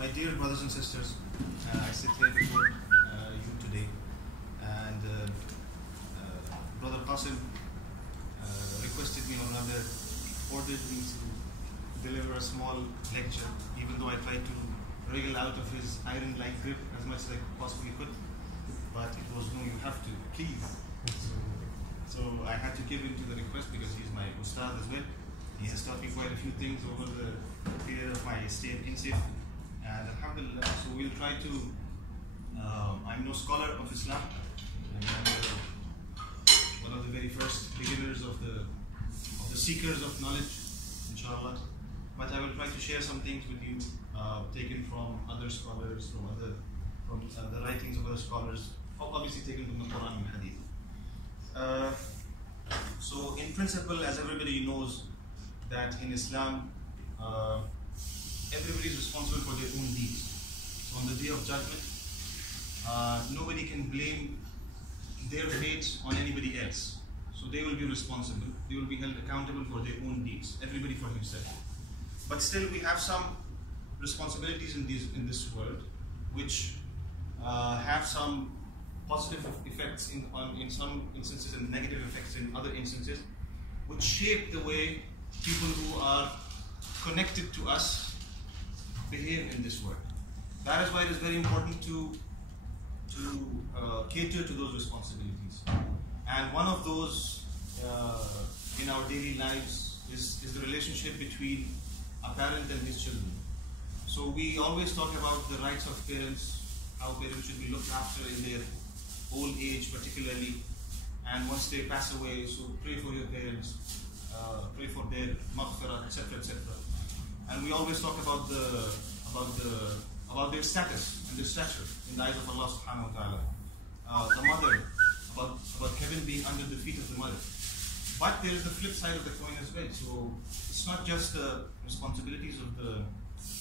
My dear brothers and sisters, I sit here before you today, and Brother Qosim requested me, or rather ordered me to deliver a small lecture, even though I tried to wriggle out of his iron-like grip as much as I possibly could. But it was, no, you have to, please. So I had to give in to the request because he's my ustad as well. He has taught me quite a few things over the period of my stay in INSIF. And alhamdulillah, so we'll try to, I'm no scholar of Islam. I'm one of the very first beginners of the seekers of knowledge, inshallah. But I will try to share some things with you, taken from other scholars, from the writings of other scholars, obviously taken from the Quran and Hadith. So in principle, as everybody knows, that in Islam, everybody is responsible for their own deeds. So on the day of judgment, nobody can blame their fate on anybody else. So they will be responsible. They will be held accountable for their own deeds. Everybody for himself. But still, we have some responsibilities in this world, which have some positive effects in some instances and negative effects in other instances, which shape the way people who are connected to us behave in this world. That is why it is very important to cater to those responsibilities. And one of those in our daily lives is the relationship between a parent and his children. So we always talk about the rights of parents, how parents should be looked after in their old age particularly, and once they pass away, so pray for your parents, pray for their maghfirah, etc., etc. And we always talk about their status and their stature in the eyes of Allah subhanahu wa ta'ala. The mother, about heaven being under the feet of the mother. But there is the flip side of the coin as well. So it's not just the responsibilities of the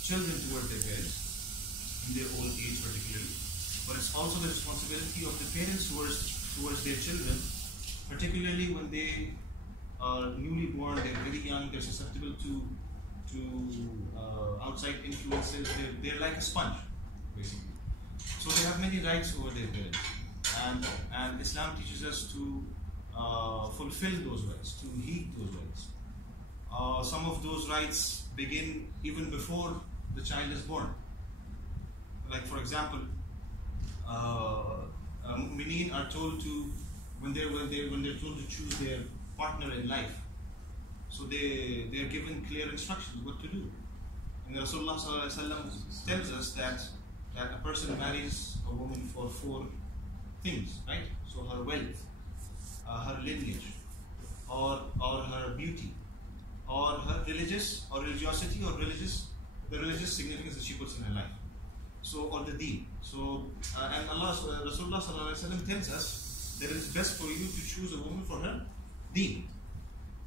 children towards their parents in their old age particularly, but it's also the responsibility of the parents towards their children, particularly when they are newly born, they're very young, they're susceptible to outside influences. They're like a sponge, basically. So they have many rights over their parents, and Islam teaches us to fulfill those rights, to heed those rights. Some of those rights begin even before the child is born. Like, for example, mu'mineen are told to, when they're told to choose their partner in life, so they're given clear instructions what to do. And Rasulullah ﷺ tells us that a person marries a woman for 4 things, right? So her wealth, her lineage, or her beauty, or her religiosity, or the religious significance that she puts in her life. So, or the deen. So, and Rasulullah ﷺ tells us that it's best for you to choose a woman for her deen.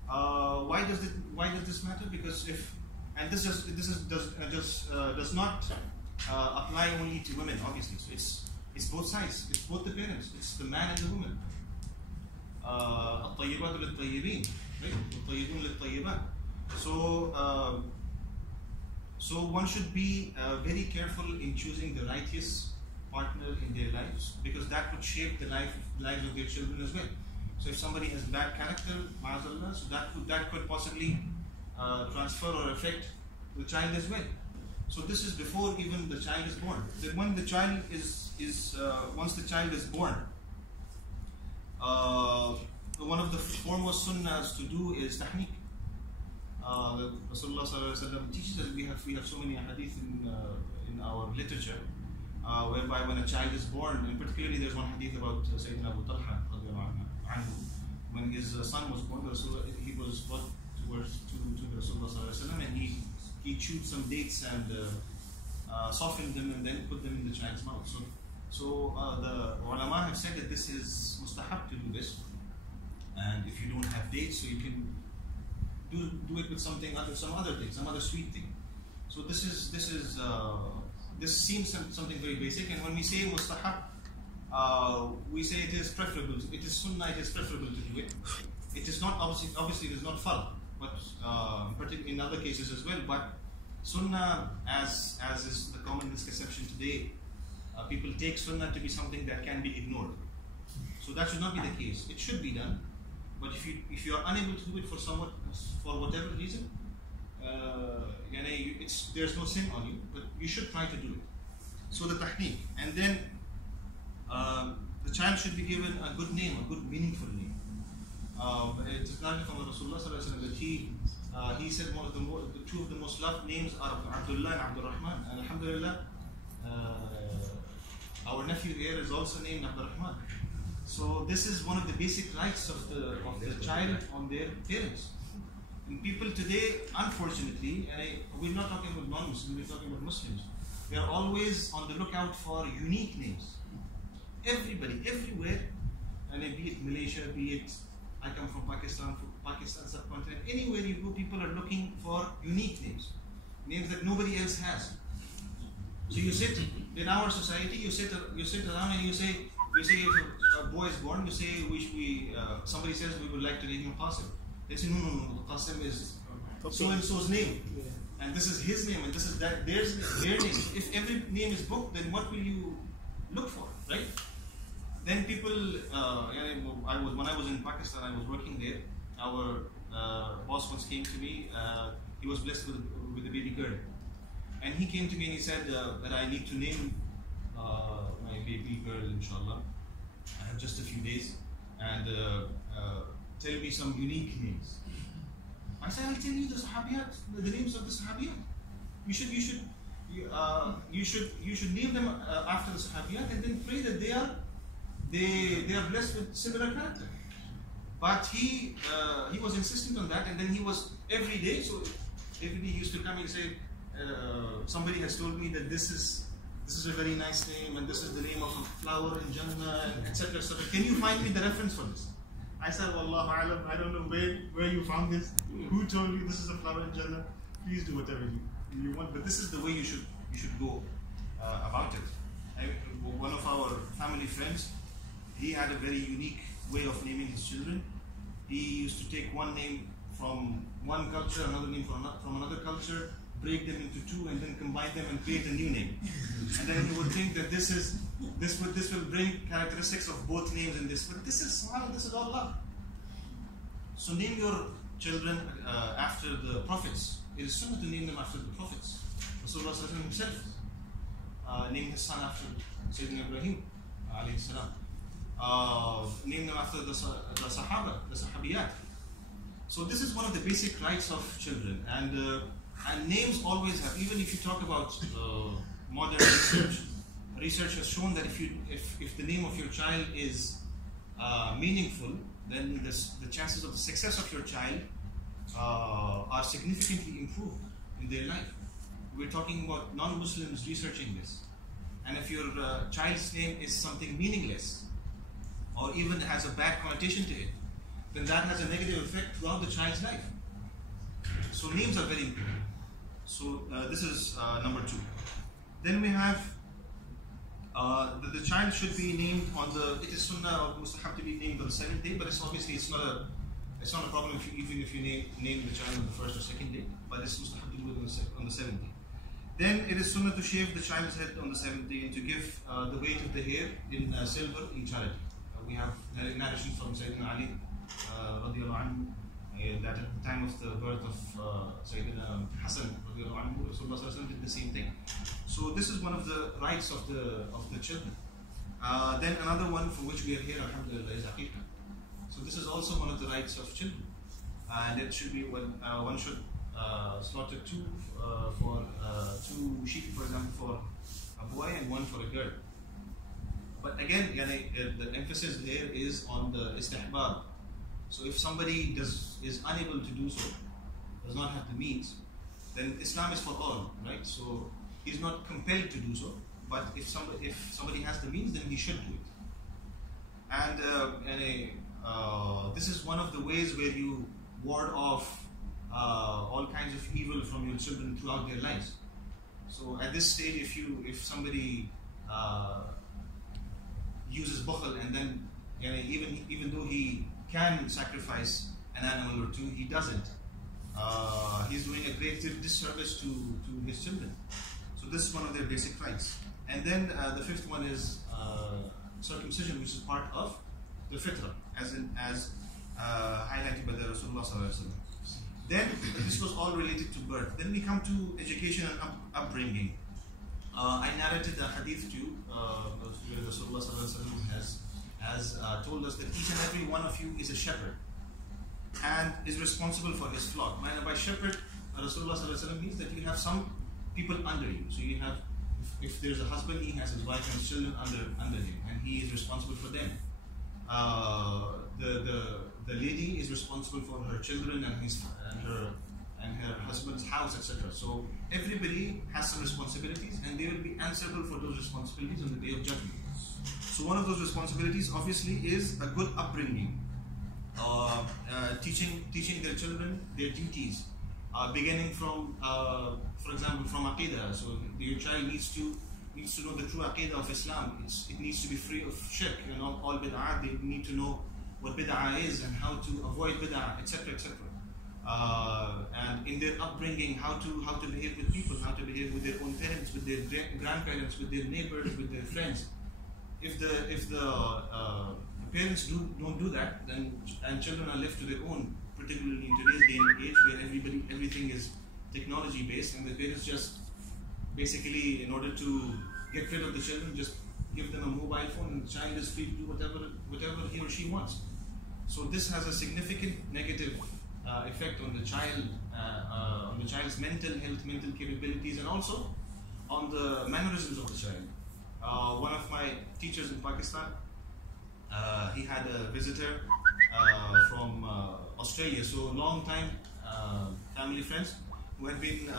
Why does this matter? Because this does not apply only to women, obviously. So it's both sides. It's both the parents. It's the man and the woman. الطيبات للطيبين, والطيبون للطيبات. So one should be very careful in choosing the righteous partner in their lives, because that would shape the lives of their children as well. So if somebody has bad character, ma'azallah, so that could possibly transfer or affect the child as well. So this is before even the child is born. Then when the child once the child is born, one of the foremost sunnahs to do is tahniq. Rasulullah ﷺ teaches us, we have so many hadith in our literature, whereby when a child is born, and particularly there's one hadith about Sayyidina Abu Talha, when his son was born, he was brought to the Rasulullah ﷺ, and he chewed some dates and softened them and then put them in the child's mouth. So the ulama have said that this is mustahab to do this, and if you don't have dates, so you can do it with some other thing, some other sweet thing. So this seems something very basic, and when we say mustahab, we say it is preferable. It is sunnah. It is preferable to do it. It is not obviously it is not fard, but particularly in other cases as well. But sunnah, as is the common today, people take sunnah to be something that can be ignored. So that should not be the case. It should be done, but if you are unable to do it for whatever reason, there's no sin on you, but you should try to do it. So the tahniq, and then the child should be given a good name, a good meaningful name. It's not from Rasulullah that he said two of the most loved names are Abdullah and Abdul Rahman, and alhamdulillah, our nephew here is also named Abdul Rahman. So this is one of the basic rights of the child on their parents. And people today, unfortunately, and we're not talking about non-Muslims, we're talking about Muslims, they are always on the lookout for unique names. Everybody, everywhere, and be it Malaysia, be it I come from Pakistan subcontinent, anywhere you go, people are looking for unique names, names that nobody else has. So you sit in our society, you sit around and you say if a boy is born, you say somebody says we would like to name him Qosim. They say no, Qosim is so and so's name, and this is his name, and this is their name. If every name is booked, then what will you look for, right? Then people, when I was in Pakistan, I was working there. Our boss once came to me. He was blessed with a baby girl, and he came to me and he said that I need to name my baby girl, inshallah. I have just a few days, and tell me some unique names. I said, I'll tell you the sahabiyat, the names of the sahabiyat. You should name them after the sahabiyat, and then pray that they are blessed with similar character. But he was insistent on that, and then he was every day. So every day he used to come and say, somebody has told me that this is a very nice name, and this is the name of a flower in Jannah, etc. etc. Can you find me the reference for this? I said, Wallahu alam, I don't know where you found this. Who told you this is a flower in Jannah? Please do whatever you want, but this is the way you should go about it. One of our family friends, he had a very unique way of naming his children. He used to take one name from one culture, another name from another culture, break them into two, and then combine them and create a new name. And then he would think that this will bring characteristics of both names in this. But this is all love. So name your children after the prophets. It is sunnah to name them after the prophets. Rasulullah himself named his son after Sayyidina Ibrahim alayhi salam. Name them after the Sahaba, the Sahabiyat. So this is one of the basic rights of children, and names always have. Even if you talk about modern research has shown that if the name of your child is meaningful, then the chances of the success of your child are significantly improved in their life. We're talking about non-Muslims researching this, and if your child's name is something meaningless, or even has a bad connotation to it, then that has a negative effect throughout the child's life. So names are very important. So this is number 2. Then we have the child should be named it is sunnah or mustahab to be named on the 7th day, but it's not a problem even if you name the child on the 1st or 2nd day, but it's mustahab to do it on the 7th day. Then it is sunnah to shave the child's head on the 7th day and to give the weight of the hair in silver in charity. We have narration from Sayyidina Ali radiallahu anhu that at the time of the birth of Sayyidina Hassan radiallahu anhu, Rasulullah did the same thing. So this is one of the rights of the children. Then another one for which we are here, alhamdulillah, is aqiqah. So this is also one of the rights of children, and it should be when one should slaughter two sheep, for example, for a boy and one for a girl. But again, the emphasis there is on the istihbab. So if somebody is unable to do so, does not have the means, then Islam is for all, right? So he's not compelled to do so, but if somebody has the means, then he should do it. And this is one of the ways where you ward off all kinds of evil from your children throughout their lives. So at this stage, if somebody uses bukhl, and then even though he can sacrifice an animal or two, he doesn't. He's doing a great disservice to his children. So this is one of their basic rights. And then the fifth one is circumcision, which is part of the fitrah, as highlighted by the Rasulullah sallallahu alaihi wasallam. Then this was all related to birth. Then we come to education and upbringing. I narrated a hadith to you where Rasulullah sallallahu alaihi wasallam has told us that each and every one of you is a shepherd and is responsible for his flock. By shepherd, Rasulullah sallallahu alaihi wasallam means that you have some people under you. So you have, if there's a husband, he has his wife and his children under him, and he is responsible for them. The lady is responsible for her children and her husband's house, etc. So everybody has some responsibilities, and they will be answerable for those responsibilities on the day of judgment. So one of those responsibilities, obviously, is a good upbringing, teaching their children their duties, beginning from, for example, from Aqidah. So your child needs to know the true Aqidah of Islam. It needs to be free of shirk and all bid'ah. They need to know what bid'ah is and how to avoid bid'ah, etc., etc. And in their upbringing, how to behave with people, how to behave with their own parents, with their grandparents, with their neighbors, with their friends. If the parents don't do that, and children are left to their own, particularly in today's day and age where everything is technology based, and the parents just basically, in order to get rid of the children, just give them a mobile phone, and the child is free to do whatever he or she wants. So this has a significant negative effect on the child, on the child's mental health, mental capabilities, and also on the mannerisms of the child. One of my teachers in Pakistan, he had a visitor from Australia, so long time family friends who had been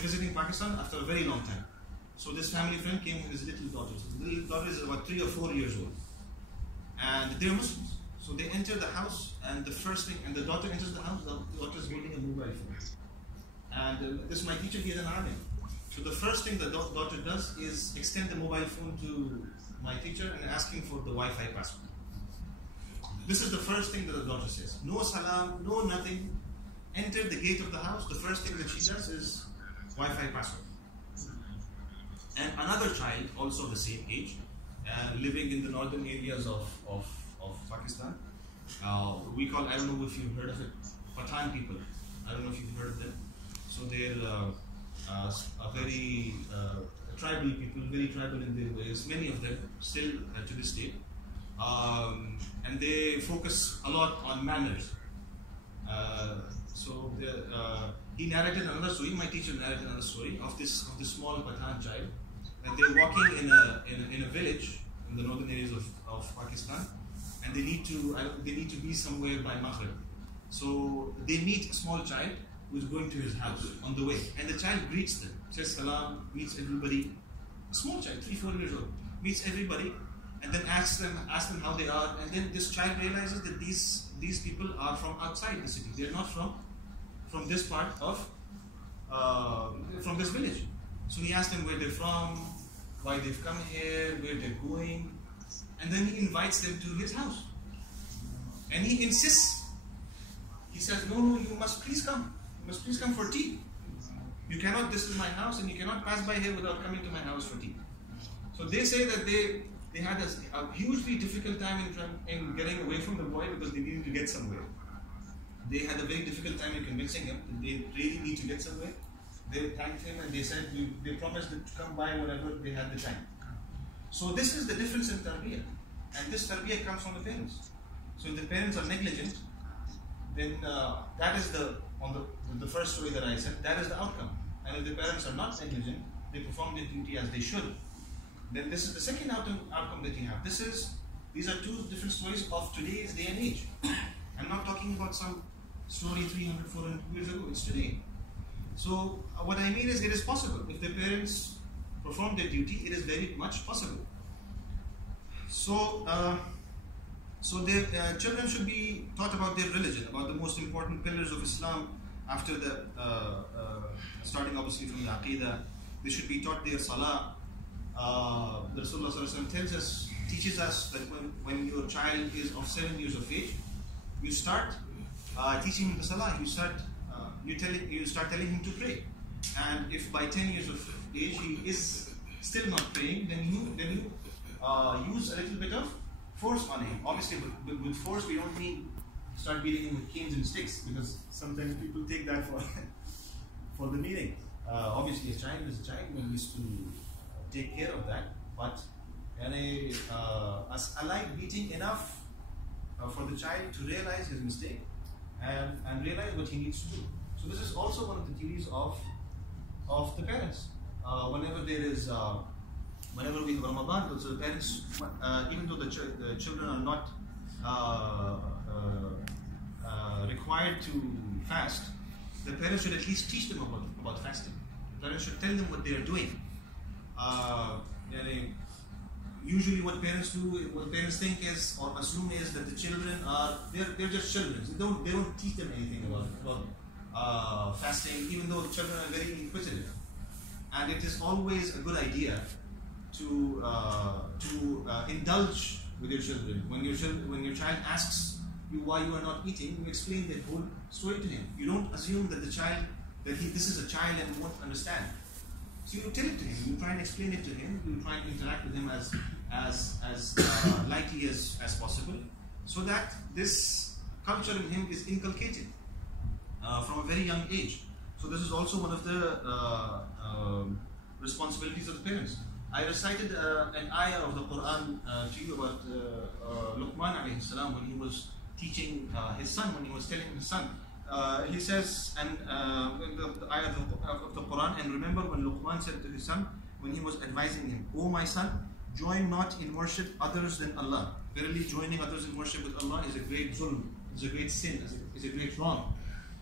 visiting Pakistan after a very long time. So this family friend came with his little daughter. So the little daughter is about 3 or 4 years old, and they're Muslims. So they enter the house, and the first thing, and the daughter enters the house, the daughter is holding a mobile phone. And this is my teacher, he is an alim. So the first thing the daughter does is extend the mobile phone to my teacher and asking for the Wi-Fi password. This is the first thing that the daughter says. No salam, no nothing. Enter the gate of the house, the first thing that she does is Wi-Fi password. And another child, also of the same age, living in the northern areas of Pakistan, we call, I don't know if you've heard of it, Pathan people. I don't know if you've heard of them. So they're very tribal people, very tribal in their ways, many of them still to this day. And they focus a lot on manners. So he narrated another story, my teacher narrated another story of this small Pathan child. And they're walking in a village in the northern areas of Pakistan, and they need to be somewhere by Maghrib. So they meet a small child who is going to his house on the way, and the child greets them, says salam, meets everybody. A small child, 3-4 years old, meets everybody, and then asks them how they are. And then this child realizes that these people are from outside the city. They're not from this part of from this village. So he asks them where they're from, why they've come here, where they're going, and then he invites them to his house. And he insists. He says, no, you must please come. You must please come for tea. You cannot, this is my house, and you cannot pass by here without coming to my house for tea. So they say that they had a hugely difficult time in getting away from the boy because they needed to get somewhere. They had a very difficult time in convincing him that they really need to get somewhere. They thanked him and they said they promised to come by whenever they had the time. So this is the difference in tarbiyah. And this tarbiyah comes from the parents. So if the parents are negligent, then that is the first story that I said, that is the outcome. And if the parents are not negligent, they perform their duty as they should, then this is the second outcome that you have. These are two different stories of today's day and age. I'm not talking about some story 300, 400 years ago, it's today. So what I mean is, it is possible. If the parents perform their duty, it is very much possible. So their children should be taught about their religion, about the most important pillars of Islam after the, starting obviously from the Aqidah. They should be taught their Salah. The Rasulullah teaches us that when your child is of 7 years of age, you start teaching him the Salah. You start telling him to pray. And if by 10 years of age he is still not praying, then you use a little bit of force on him. Obviously, with force we don't mean start beating him with canes and sticks, because sometimes people take that for for the meaning. Obviously, a child is a child. One needs to take care of that. But a light beating enough for the child to realize his mistake and realize what he needs to do. So this is also one of the duties of the parents. Whenever there is, whenever we have Ramadan, so the parents, even though the children are not required to fast, the parents should at least teach them about fasting. The parents should tell them what they are doing. Usually what parents do, what parents think is or assume is that the children are, they're just children. They don't teach them anything about fasting, even though the children are very inquisitive. And it is always a good idea to indulge with your children. When your child asks you why you are not eating, you explain the whole story to him. You don't assume that this is a child and won't understand. So you tell it to him. You try and explain it to him. You try and interact with him as lightly as possible, so that this culture in him is inculcated from a very young age. So this is also one of the responsibilities of the parents. I recited an ayah of the Quran to you about Luqman alayhi salam when he was teaching his son, when he was telling his son. He says, and the ayah of the Quran, and remember when Luqman said to his son, when he was advising him, "O my son, join not in worship others than Allah. Verily, joining others in worship with Allah is a great zulm, is a great sin, is a great wrong."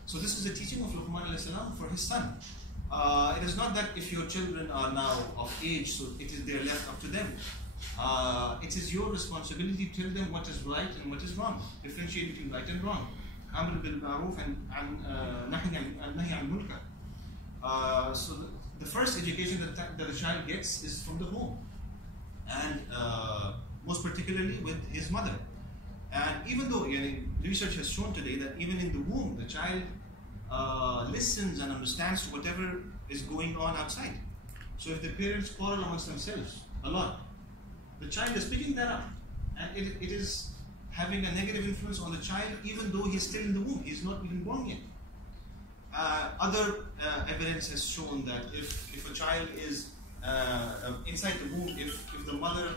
So this is the teaching of Luqman alayhi salam for his son. It is not that if your children are now of age, so they're left up to them. It is your responsibility to tell them what is right and what is wrong. Differentiate between right and wrong. Amr bil ma'roof and nahy anil munkar. So the first education that a child gets is from the home, and most particularly with his mother. And even though research has shown today that even in the womb, the child listens and understands whatever is going on outside. So if the parents quarrel amongst themselves a lot, the child is picking that up, and it is having a negative influence on the child even though he's still in the womb. He's not even born yet. Other evidence has shown that if a child is inside the womb, if the mother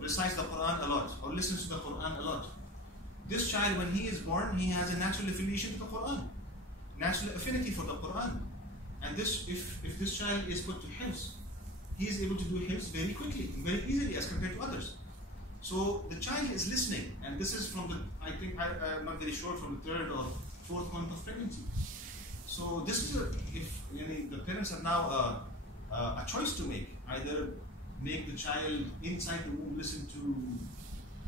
recites the Quran a lot or listens to the Quran a lot, this child, when he is born, he has a natural affiliation to the Quran, natural affinity for the Quran. And if this child is put to hifz, he is able to do hifz very quickly, very easily as compared to others. So the child is listening, and this is from I'm not very sure, from the 3rd or 4th month of pregnancy. So this is if the parents have now a choice to make: either make the child inside the womb listen to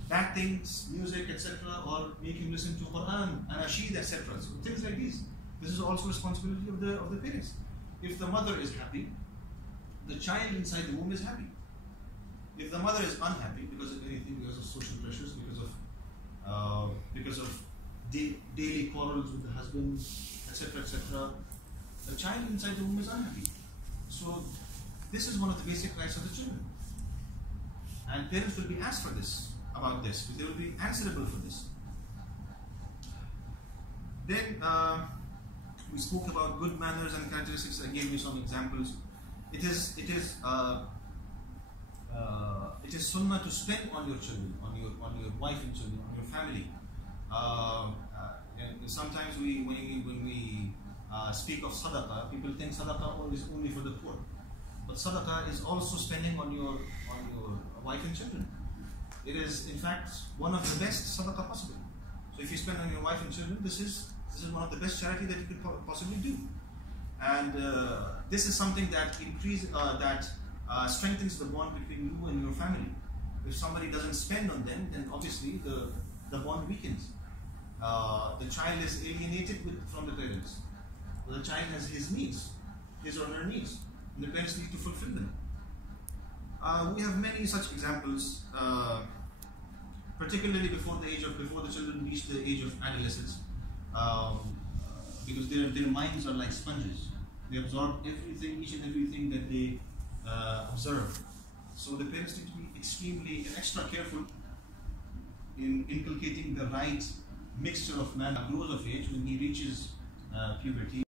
bad things, music, etc., or make him listen to Quran, Anashid, etc. So things like these. This is also responsibility of the parents. If the mother is happy, the child inside the womb is happy. If the mother is unhappy because of anything, because of social pressures, because of daily quarrels with the husband, etc., etc., the child inside the womb is unhappy. So this is one of the basic rights of the children, and parents will be asked for this, about this. They will be answerable for this. Then we spoke about good manners and characteristics. I gave you some examples. It is sunnah to spend on your children, on your wife and children, on your family. And sometimes when we speak of sadaqah, people think sadaqah is only for the poor, but sadaqah is also spending on your wife and children. It is in fact one of the best sadaqah possible. So if you spend on your wife and children, this is one of the best charity that you could possibly do. And this is something that strengthens the bond between you and your family. If somebody doesn't spend on them, then obviously the bond weakens. The child is alienated from the parents. The child has his needs, his or her needs, and the parents need to fulfill them. We have many such examples, particularly before the children reach the age of adolescence, because their minds are like sponges. They absorb everything, each and everything that they observe. So the parents need to be extremely and extra careful in inculcating the right mixture of man grows of age when he reaches puberty.